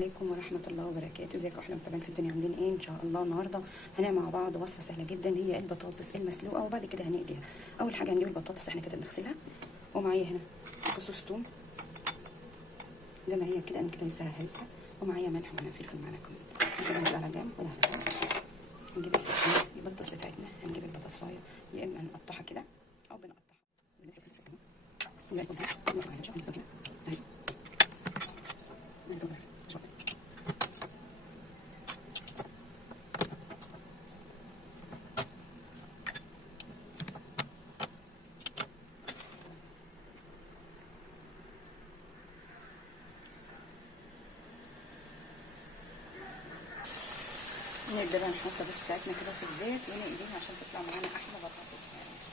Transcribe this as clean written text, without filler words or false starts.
عليكم ورحمة الله وبركاته. ازيكم احنا متابعين في الدنيا عاملين ايه؟ ان شاء الله النهارده هنعمل مع بعض وصفة سهلة جدا، هي البطاطس المسلوقة وبعد كده هنقليها. اول حاجة هنجيب البطاطس احنا كده نغسلها، ومعايا هنا فصوص توم زي ما هي كده، انا كده لسه هرسها، ومعايا ملح ومعايا فلفل ومعايا كمون. كده هنجيب على جنب ولا على جنب، هنجيب السكينة البطاطس بتاعتنا، هنجيب البطاطساية يا اما نقطعها كده او بنقطعها نبدأ بقى نحط البطاطس بتاعتنا كده في الزيت ونقليها عشان تطلع معانا احلى بطاطس يعني.